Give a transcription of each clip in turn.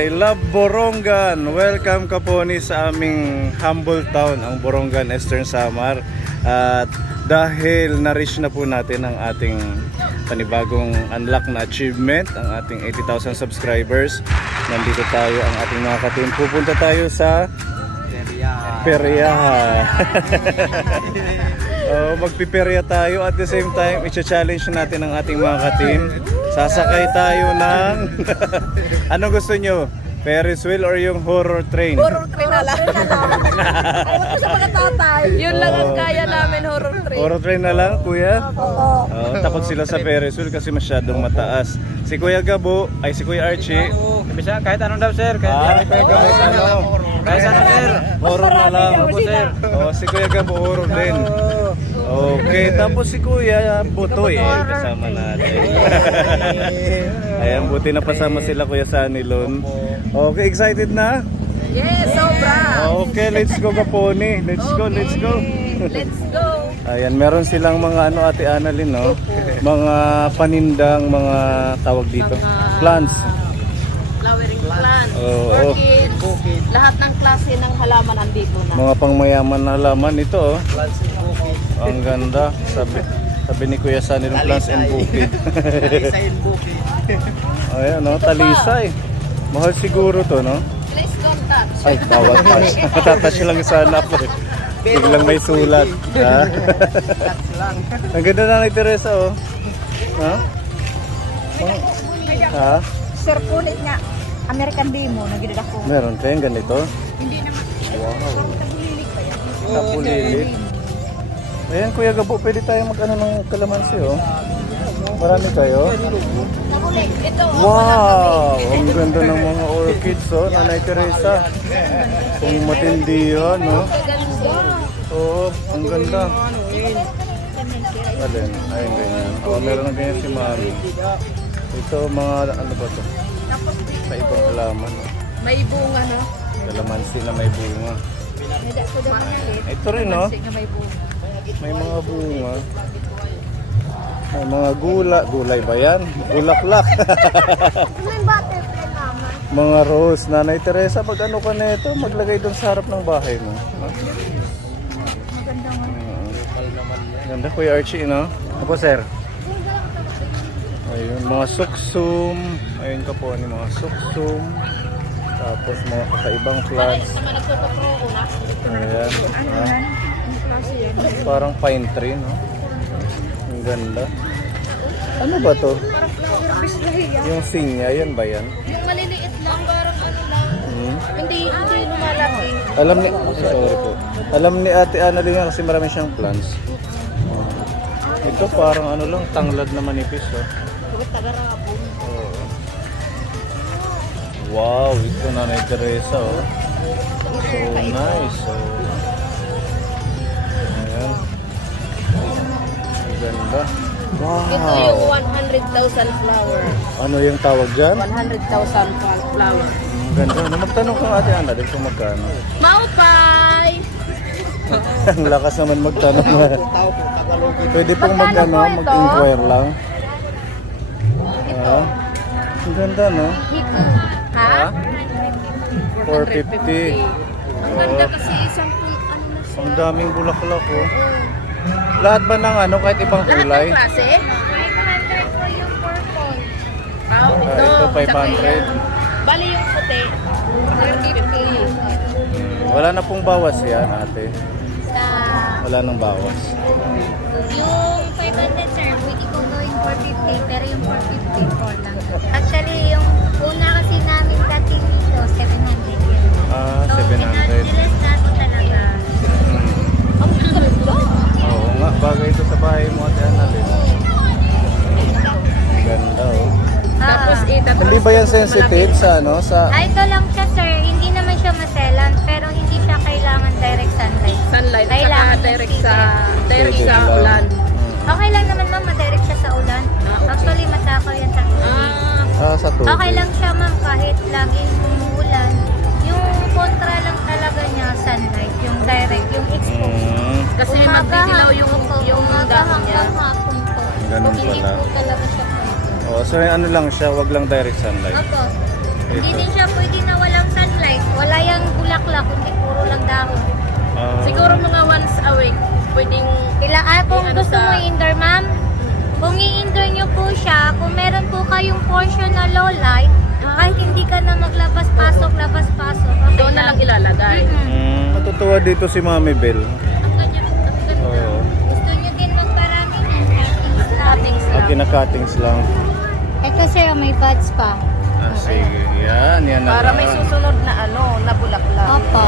I love Borongan. Welcome Kaponi sa aming humble town, ang Borongan, Eastern Samar. At dahil na-reach na po natin ang ating panibagong unlock na achievement, ang ating 80,000 subscribers, nandito tayo ang ating mga ka-team. Pupunta tayo sa Peryaha. Magpiperya tayo at the same time i-challenge natin ang ating mga ka-team. Sasakay tayo ng ano gusto nyo? Ferris wheel or yung horror train? Horror train na lang. Ayaw ko sa mga tatay. Yun lang ang kaya namin, horror train. Horror train na lang, kuya? Oo. Takot sila sa Ferris wheel kasi masyadong mataas. Si Kuya Gabo, ay si Kuya Archie. Bisa kahit anong daw sir, kahit ano? kahit ano sir. Horror na lang. Opo sir. Si Kuya Gabo, horror din. Okay, tapos si Kuya Butoy, kasama natin. Ayan, buti na pasama sila Kuya Sanilon. Okay, excited na? Yes, sobra. Okay, let's go Kaponi. Let's go. Let's go. Ayan, meron silang mga ano, Ate Annalyn, no? Mga panindang, mga tawag dito, plants. Flowering plant. Oo. Orchids. Lahat ng klase ng halaman andito na. Mga pangmayaman na halaman ito, oh. Ang ganda. Sabi ni Kuya Sanilon, plants and bukid. Ayan, no? Talisay. Mahal siguro to, no? Please don't touch. Ay, bawal touch. Matatouch lang sana ako. Biglang may sulat. Ha? Ang ganda na ni Teresa, oh. Ha? Ha? Sir, punit nga. American Demo, nagdala ko. Meron kayong ganito? Hindi naman. Wow. Tabulilik pa yan. Tapulilit. Ayan, Kuya Gabo, pwede tayo mag-ano ng kalamansi, oh. Marami kayo? Tabulik. Ito. Wow! Ang ganda ng mga orchids, oh. Nanay Teresa. Kung matindi yan, no? Oo, ang ganda. Alin? Ayun, ganyan. Meron na ganyan si Mami. Ito, mga ano ba ito? Sa ibang halaman. May bunga, no? Kalamansi na may bunga. Ito rin, no? May bunga. May mga bunga. May mga gulay ba yan? Bulaklak. May butterfly naman. Mga rose. Nanay Teresa, pag ano ka na ito, maglagay doon sa harap ng bahay mo. Ganda, Kuya Archie, no? Opo, sir. Ayun, mga suksum. Ayun ka po, mga suksum. Tapos mga kakaibang plants. Ayan. Parang pine tree, no? Ang ganda. Ano ba to? Parang flower bislahiya. Yung sinya, yan ba yan? Yung maliliit lang, parang ano lang. Hindi lumalaki. Alam ni sorry po. Alam ni Ate Annalyn nga kasi marami siyang plants. Ito parang ano lang, tanglad na manipis, oh. Oo. Wow, ito Nanay Teresa, oh. So nice, oh. Ayan. Ang ganda. Ito Wow. yung 100,000 flower. Ano yung tawag dyan? 100,000 flower. Ang ganda. Na magtanong kang Ate Annalyn kung magkano. Maupay! Ang lakas naman magtanong. Pwede pong mag-inquire lang. Ang ganda, no? Ha? 450. Ang ganda kasi isang ano na siya. Ang daming bulaklak, oh. Lahat ba ng ano, kahit ibang Lahat kulay? ng klase? 500 po yung purple. Wow, ito. Ito 500. Bali yung puti. 150. Wala na pong bawas yan, ate. Sa... Wala nang bawas. Yung 500 sir, pwede ko gawing 450, pero yung 450 for lang. Actually, yung una kasi namin dating dito, 700 yun. Ah, So, 700. nilas na ko talaga. Ang ganda. Oo nga, bagay ito sa bahay mo, Ate Annalyn. Ang ganda, oh. Tapos Hindi ba yan sensitive sa ano? Sa... Ito lang siya sir, hindi naman siya maselan, pero hindi siya kailangan direct sunlight. sunlight, Kailangan saka direct yung sa Shaded lang. ulan. Okay lang naman ma'am, madirect siya sa ulan. Actually, matakaw yan sa tubig. sa tubig. Okay lang siya ma'am, kahit laging umuulan. Yung kontra lang talaga niya, sunlight. Yung direct, yung expose. Kasi Umaga magdidilaw yung umaga dahon niya. hanggang hapon po. Ganun Hindi pala. po talaga siya pwede. Oh, so ano lang siya, wag lang direct sunlight. Opo. Hindi din siya pwede na walang sunlight. Wala yung bulaklak, kundi puro lang dahon. Siguro mga once a week, pwedeng... Kung ano gusto sa- mo i-indoor, ma'am, kung i-indoor nyo po siya, kung meron po kayong portion na low light, kahit hindi ka na maglabas-pasok, labas-pasok. Okay Doon na lang ilalagay. Matutuwa dito si Mami Bell. Ang ganyan, ang ganda. Oo. Gusto nyo din magparami ng cuttings lang. Cuttings lang. Kinakatings lang. Ito sir, may buds pa. Sige. Yan na Para lang. may susunod na na bulaklak. Opo.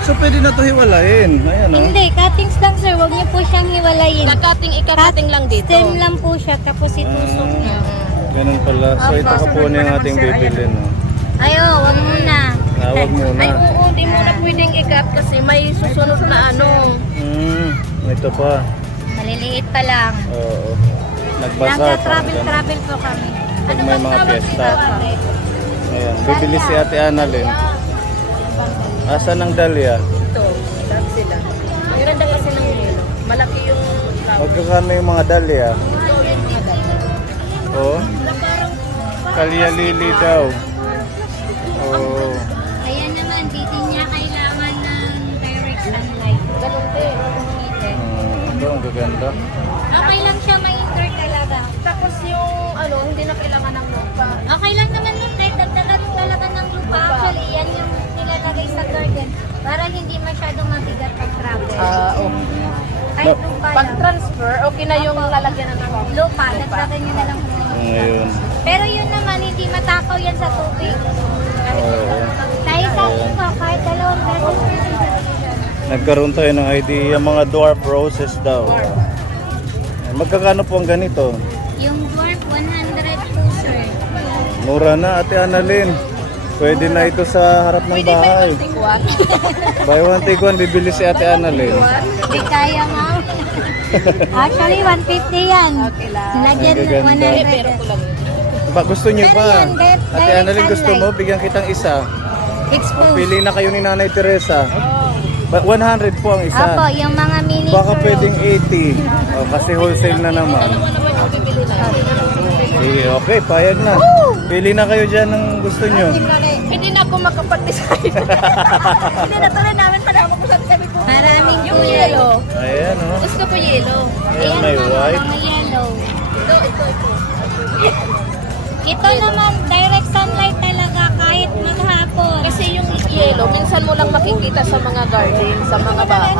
So pwede na to hiwalayin. Ayan oh. Hindi, cuttings lang sir. Huwag niyo po siyang hiwalayin. Ikakating lang dito. Stem lang po siya, tapos itusok niyo. Ganun pala. So ito ka po yung ating bibilin. No? Ayo, wag muna. Tawag muna. Ay, oo, di mo na pwedeng ikat kasi may susunod na Ito pa. Maliliit pa lang. Oo. Nagbasa. Nagka-travel po kami. Pag may mga piyesta. Ayan. Bibili si Ate Annalyn. Asan ang dahlia? Ito, lahat sila. Ang ganda kasi ng yelo. Malaki yung Magkakano yung mga dahlia? ito yung mga dahil. Oo. Kalya lili daw. Oo. Ayan naman, dito niya kailangan ng direct sunlight. Ganun din. Ito ang gaganda. Okay lang siya, ma-indoor talaga. Tapos yung hindi na kailangan ng lupa. Okay lang naman yung kahit dagdagan talaga ng lupa. Actually, yan yung nilalagay sa garden para hindi masyadong mabigat ang travel. Kahit lupa lang. Pag-transfer, okay na yung lalagyan ng Lupa, dagdagan nyo na lang. Ngayon. Pero yun naman, hindi matakaw yan sa tubig. Oo. Tayo sa ito, kahit 2 beses. Nagkaroon tayo ng idea mga dwarf roses daw. Ayan, magkakano po ang ganito? Yung dwarf, 100 po, sir. Mura na Ate Annalyn. Pwede na ito sa harap ng bahay. tikwan. Buy one take one, bibili si Ate Annalyn. Hindi kaya nga. Actually, 150 yan. Okay lang. Lagyan Ang ng gaganda. 100. Pero ko lang yun. Ba, gusto niyo pa? Pero yan, direct Ate Annalyn, gusto mo? sunlight. Bigyan kitang isa. Expose. Pili na kayo ni Nanay Teresa. 100 po ang isa. Opo, yung mga mini Baka churros. pwedeng 80. O, kasi wholesale na naman. Ano naman yung bibili na? Sige, okay, payag na. Pili na kayo dyan ng gusto nyo. Hindi na ako makapag-decide. Hindi na tuloy namin pala ako sabi ko. Maraming Yung kulay. yellow. Ayan, o. Gusto ko yellow. Ayan, may white. Mga yellow. Ito. Ito naman, direct sunlight talaga kahit maghapon. Kasi yung yellow, minsan mo lang makikita sa mga garden, sa mga bahay.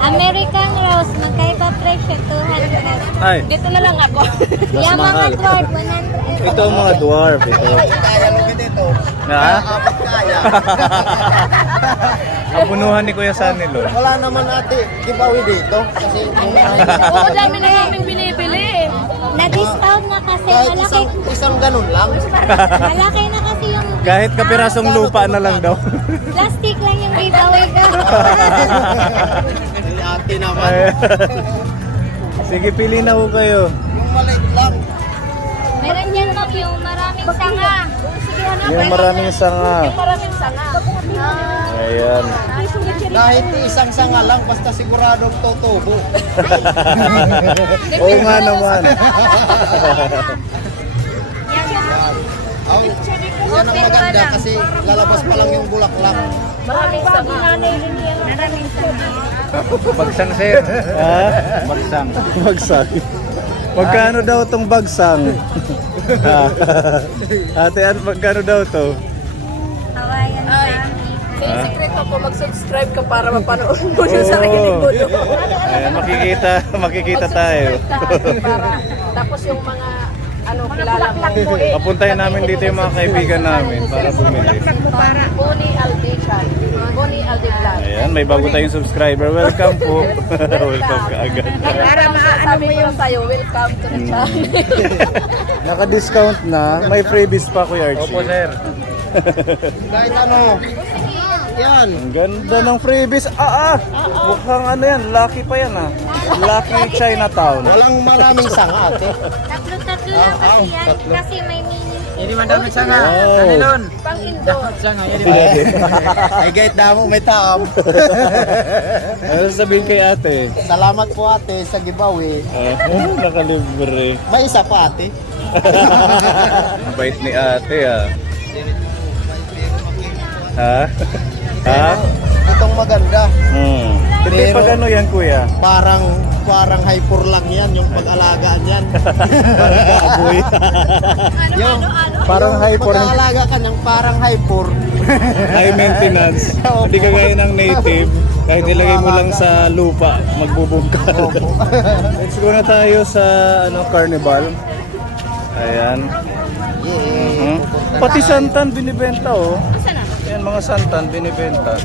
American Rose, magkaiba presyo, 200. Ay, Dito na lang ako. mas Yung mga mahal. dwarf, 100. Ito ang mga dwarf. Ito. Ha? Kapunuhan ni Kuya Sanilo. Wala naman ate, giveaway dito. Kasi Oo, dami na namin binibili. Na-discount na kasi, kahit malaki, isang ganun lang. malaki na kasi yung... Kahit kapirasong lupa na lang daw. Plastic lang yung giveaway ko. Ate naman. Ay. Sige, pili na ho kayo. Yung maliit lang. Meron yan ma'am, yung maraming sanga. Yung maraming sanga. Maraming sanga. Ayan. Kahit isang sanga lang, basta siguradong tutubo. Oo nga naman. Aw, yan ang maganda kasi lalabas pa lang yung bulaklak. Maraming sanga. Maraming sanga. Bagsang, sir. Ha? Bagsang. Bagsang. Magkano daw tong bagsang? Ate, magkano daw to? Hawaiian Ay, family. sikreto ko, mag-subscribe ka para mapanood mo yung sarili mo doon. Ayan, makikita tayo. Para, tapos yung mga kilala mo. Papuntahin namin dito yung mga kaibigan namin para bumili. Bonnie Aldecan. Bonnie Aldecan. Ayan, may bago tayong subscriber. Welcome po. Welcome ka agad. Para sabi ko lang sa'yo, welcome to the channel. Naka-discount na. May freebies pa, Kuya Archie. Opo, sir. Kahit ano. Yan. Ang ganda ng freebies. Mukhang ano yan. Lucky pa yan ah. Lucky Chinatown. Walang maraming sanga ate. Tatlo lang kasi yan. tatlo. Kasi may mini. Hindi man dami sanga. Wow. Pang-indo. Sanga, Pwede. Ay, kahit damo may taam. Ano sabihin kay ate? Salamat po ate sa giveaway. Nakalibre. May isa pa ate. Ang bait ni ate ah. Ha? Ha? Itong maganda. Hindi Pero- pag ano yan kuya? Parang hyper lang yan, yung pag-alagaan yan. Parang gaboy. yung, Parang hyper. Pag-aalaga ka niyang parang hyper. High maintenance. Hindi kagaya ng native. Kahit ilagay mo lang sa lupa, magbubungkal. Let's go na tayo sa ano carnival. Ayan. Yeah. Pati santan binibenta oh. Ayan mga santan binibenta.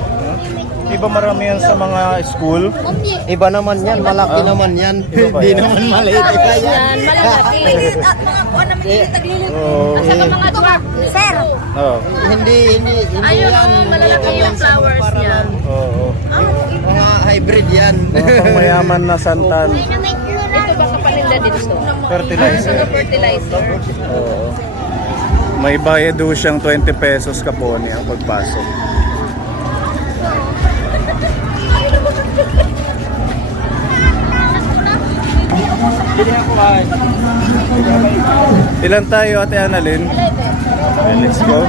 Di ba marami yan sa mga school? Iba naman yan, malaki naman yan. Iba ba Hindi yan? naman maliit. Iba yan. Yan, malalaki. At mga kuha naman dito taglilid. Oh. At saka mga dwarf. Sir! Oh. Hindi Ayun, yan. oh, malalaki Yan yung sa flowers para niya. lang. Oo. Mga hybrid yan. Mga pangmayaman na santan. Ito baka paninda dito. Fertilizer. Ano fertilizer? Oo. May bayad do siyang 20 pesos kaponi ang pagpasok. Ilan tayo Ate Annalyn? Okay, let's go.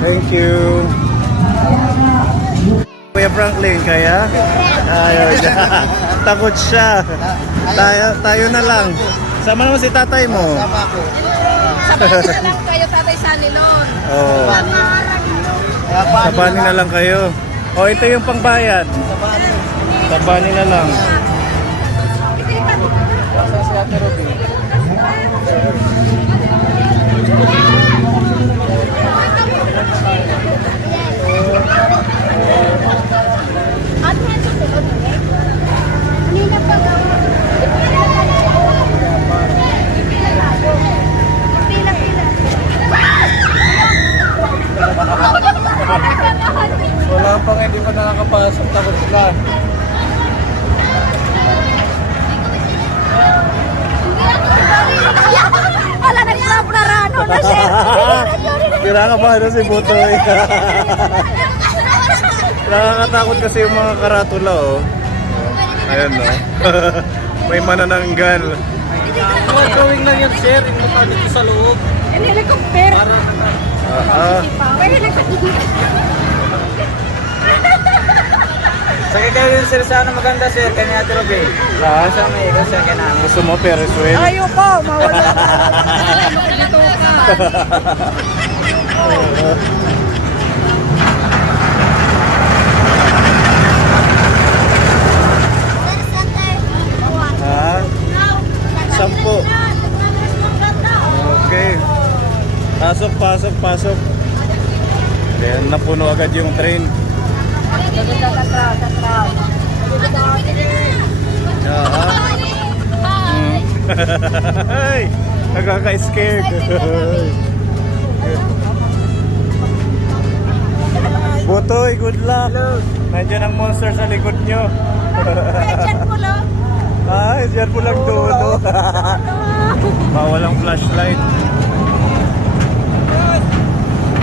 Thank you. Kuya Franklin, kaya? Ayaw siya. Takot siya. Tayo na lang. Sama naman si tatay mo. Sama ko. Sabahan na lang kayo, Tatay Sanilon. Oo. Kaya paano Sabani na lang kayo. O, ito yung pangbayad. Sabani. Sabani na lang. Nasa si Ate Ruby? Wala pa nga, hindi pa nakakapasok. Takot sila. Wala, nag-grab na rano na, sir. Kira ka ba ano si Butoy? Nakakatakot kasi yung mga karatula oh. Ayan no. May manananggal. Gawin lang yan, sir. Yung mukha dito sa loob. And helicopter. Pwede lang Sakay kayo yun, sir, sa ano maganda, sir. Kanya Ate Ruby. Sa may ikaw, sir, kaya namin. Gusto mo Ferris wheel? Ayoko, mawala. Dito ka. Ha? 10. Okay. Pasok, pasok, pasok. Ayan, napuno agad yung train. Ay, nakaka-scared. Butoy, good luck. Nandiyan ang monster sa likod nyo. Ay, diyan po lang dulo. Bawal ang flashlight.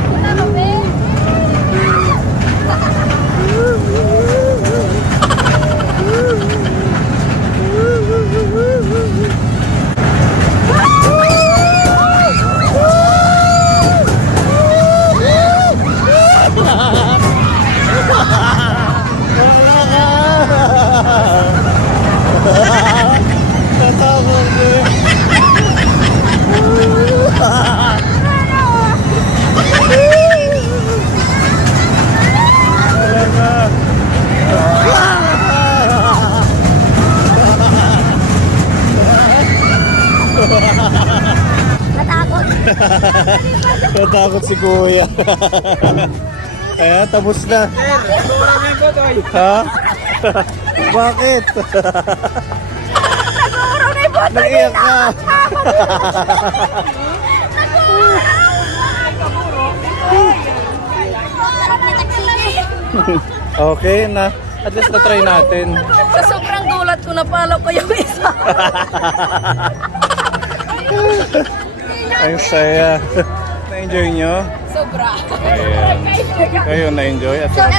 Tatakot eh. Natakot. Natakot si Kuya. Kaya tapos na. Ha? Bakit? Naiyak ka. Okay na. At least na-try natin. Sa sobrang gulat ko, napalaw ko yung isa. Ang saya. Na-enjoy nyo? Sobra. Ayan. Kayo na-enjoy at Kahit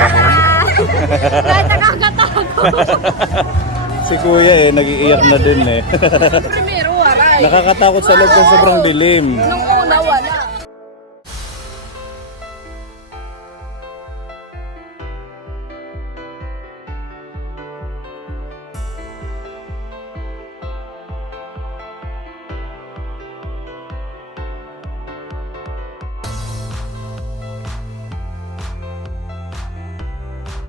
nakakatakot. si Kuya eh, nag-iiyak na din eh. Primero, wala eh. Nakakatakot sa loob kung sobrang dilim. Nung